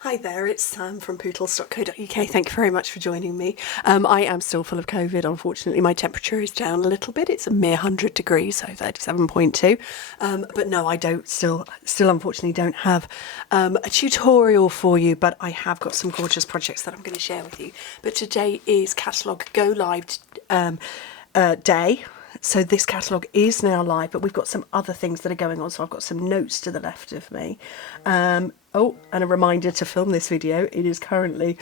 Hi there, it's Sam from Pootles.co.uk. Thank you very much for joining me. I am still full of COVID, unfortunately. My temperature is down a little bit. It's a mere 100 degrees, so 37.2. But no, I still unfortunately don't have a tutorial for you, but I have got some gorgeous projects that I'm going to share with you. But today is Catalogue Go Live day. So this catalogue is now live, but we've got some other things that are going on. So I've got some notes to the left of me. Oh, and a reminder to film this video. It is currently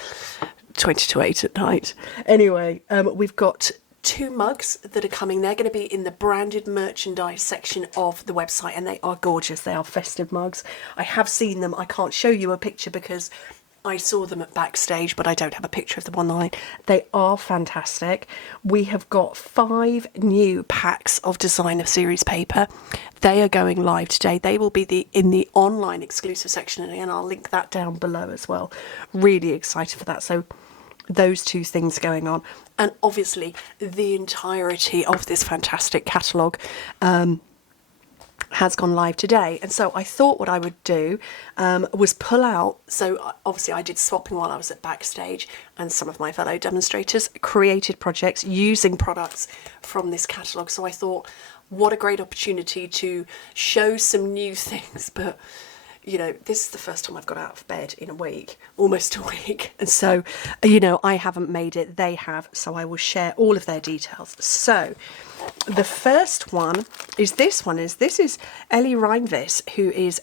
20 to 8 at night. Anyway, we've got 2 mugs that are coming. They're going to be in the branded merchandise section of the website, and they are gorgeous. They are festive mugs. I have seen them. I can't show you a picture because I saw them at backstage, but I don't have a picture of them online. They are fantastic. We have got 5 new packs of designer series paper. They are going live today. They will be in the online exclusive section, and I'll link that down below as well. Really excited for that. So those 2 things going on. And obviously the entirety of this fantastic catalogue has gone live today, and so I thought what I would do was pull out. So obviously I did swapping while I was at backstage, and some of my fellow demonstrators created projects using products from this catalogue. So I thought, what a great opportunity to show some new things. But you know, this is the first time I've got out of bed in a week, almost a week. And so, you know, I haven't made it, they have. So I will share all of their details. So the first one is this one. This is Ellie Reinvis, who is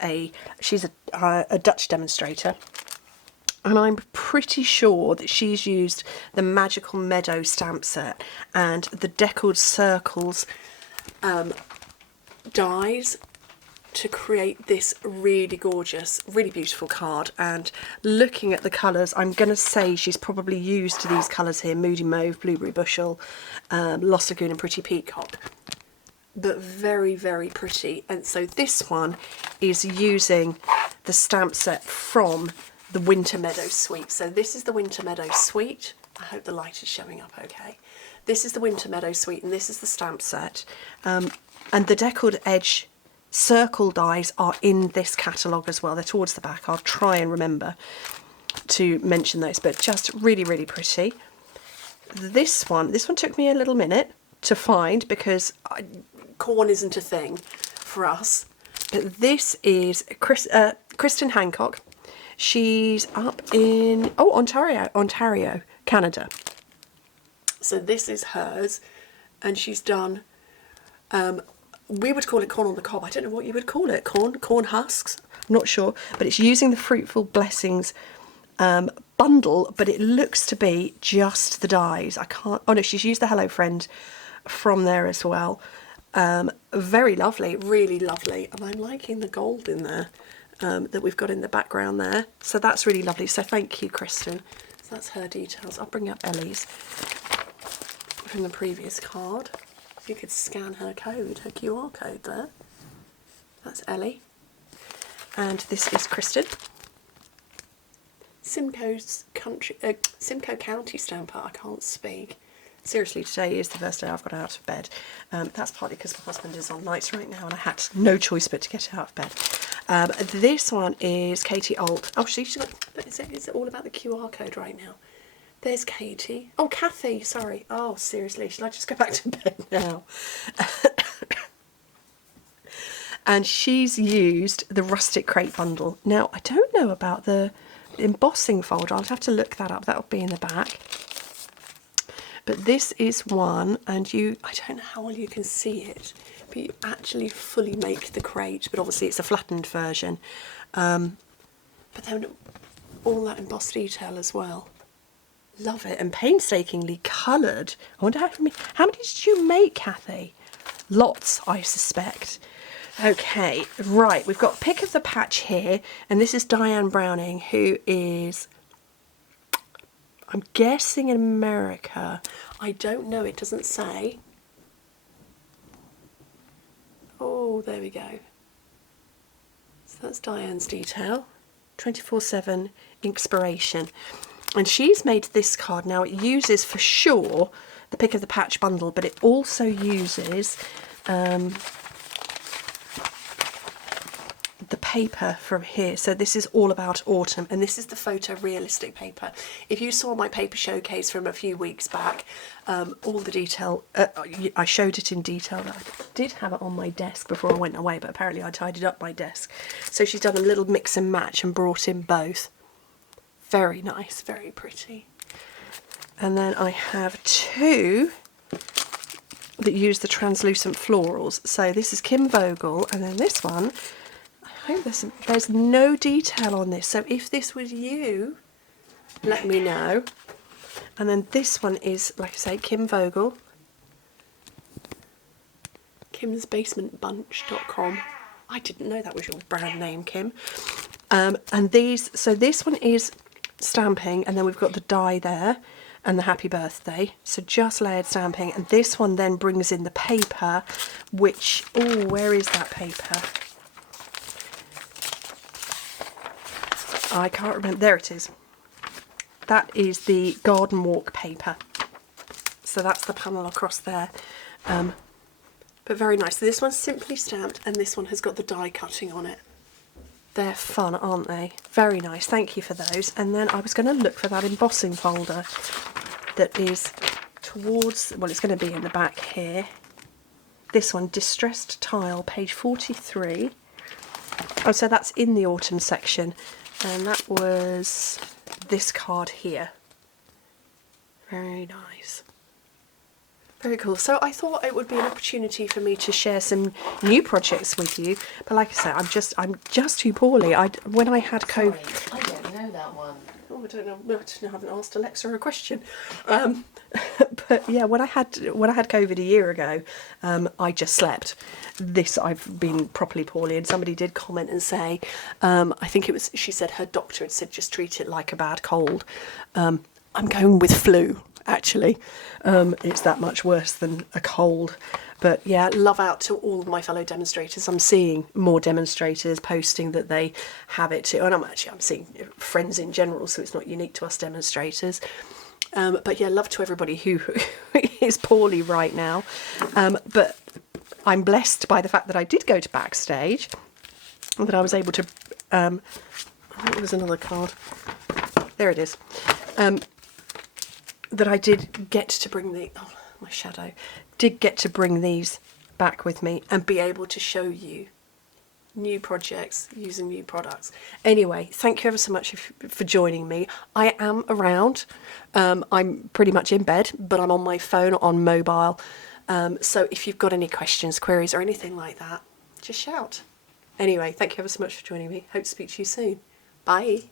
she's a Dutch demonstrator. And I'm pretty sure that she's used the Magical Meadow stamp set and the Deckled Circles dies to create this really gorgeous, really beautiful card. And looking at the colours, I'm going to say she's probably used these colours here: Moody Mauve, Blueberry Bushel, Lost Lagoon and Pretty Peacock. But very, very pretty. And so this one is using the stamp set from the Winter Meadow Suite. So this is the Winter Meadow Suite. I hope the light is showing up okay. This is the Winter Meadow Suite, and this is the stamp set. And the Deckled Edge circle dies are in this catalogue as well. They're towards the back. I'll try and remember to mention those, but just really, really pretty. This one took me a little minute to find because corn isn't a thing for us. But this is Kristen Hancock. She's up in Ontario, Canada. So this is hers, and she's done we would call it corn on the cob. I don't know what you would call it. Corn husks. I'm not sure. But it's using the Fruitful Blessings bundle, but it looks to be just the dies. I can't... Oh no, she's used the Hello Friend from there as well. Very lovely, really lovely. And I'm liking the gold in there that we've got in the background there. So that's really lovely. So thank you, Kristen. So that's her details. I'll bring up Ellie's from the previous card. If you could scan her code, her QR code there. That's Ellie. And this is Kristen. Simcoe County Stamper. I can't speak. Seriously, today is the first day I've got out of bed. That's partly because my husband is on nights right now and I had no choice but to get out of bed. This one is Katie Alt. Oh, she's got... Is it all about the QR code right now? There's Katie. Oh, Kathy, sorry. Oh, seriously, should I just go back to bed now? And she's used the Rustic Crate bundle. Now, I don't know about the embossing folder. I'll have to look that up. That'll be in the back. But this is one, and I don't know how well you can see it, but you actually fully make the crate. But obviously it's a flattened version. But then all that embossed detail as well. Love it, and painstakingly coloured. I wonder how many did you make, Kathy? Lots, I suspect. Okay, right, we've got Pick of the Patch here, and this is Diane Browning, who is, I'm guessing, in America. I don't know, it doesn't say. Oh, there we go. So that's Diane's detail. 24/7 inspiration. And she's made this card. Now, it uses, for sure, the Pick of the Patch bundle, but it also uses the paper from here. So this is all about autumn, and this is the photorealistic paper. If you saw my paper showcase from a few weeks back, all the detail, I showed it in detail. I did have it on my desk before I went away, but apparently I tidied up my desk. So she's done a little mix and match and brought in both. Very nice, very pretty. And then I have two that use the translucent florals. So this is Kim Vogel, and then this one, I hope there's no detail on this. So if this was you, let me know. And then this one is, like I say, Kim Vogel. kimsbasementbunch.com. I didn't know that was your brand name, Kim. And these, so this one is stamping, and then we've got the die there and the happy birthday, so just layered stamping. And this one then brings in the paper, which, oh, where is that paper? I can't remember. There it is. That is the garden walk paper, so that's the panel across there. But very nice. So this one's simply stamped, and this one has got the die cutting on it. They're fun, aren't they? Very nice. Thank you for those. And then I was going to look for that embossing folder that is towards, well, it's going to be in the back here. This one, Distressed Tile, page 43. Oh, so that's in the autumn section. And that was this card here. Very nice. Very cool. So I thought it would be an opportunity for me to share some new projects with you. But like I said, I'm just too poorly. When I had COVID. Sorry, I don't know that one. Oh, I don't know. I haven't asked Alexa a question. But yeah, when I had COVID a year ago, I just slept. This, I've been properly poorly, and somebody did comment and say, I think it was, she said her doctor had said just treat it like a bad cold. I'm going with flu. Actually, it's that much worse than a cold. But yeah, love out to all of my fellow demonstrators. I'm seeing more demonstrators posting that they have it too, and I'm seeing friends in general, so it's not unique to us demonstrators. But yeah, love to everybody who is poorly right now. But I'm blessed by the fact that I did go to backstage, and that I was able to. Oh, there was another card. There it is. That I did get to bring my shadow, did get to bring these back with me and be able to show you new projects using new products. Anyway, thank you ever so much for joining me. I am around. I'm pretty much in bed, but I'm on my phone, on mobile. So if you've got any questions, queries or anything like that, just shout. Anyway, thank you ever so much for joining me. Hope to speak to you soon. Bye.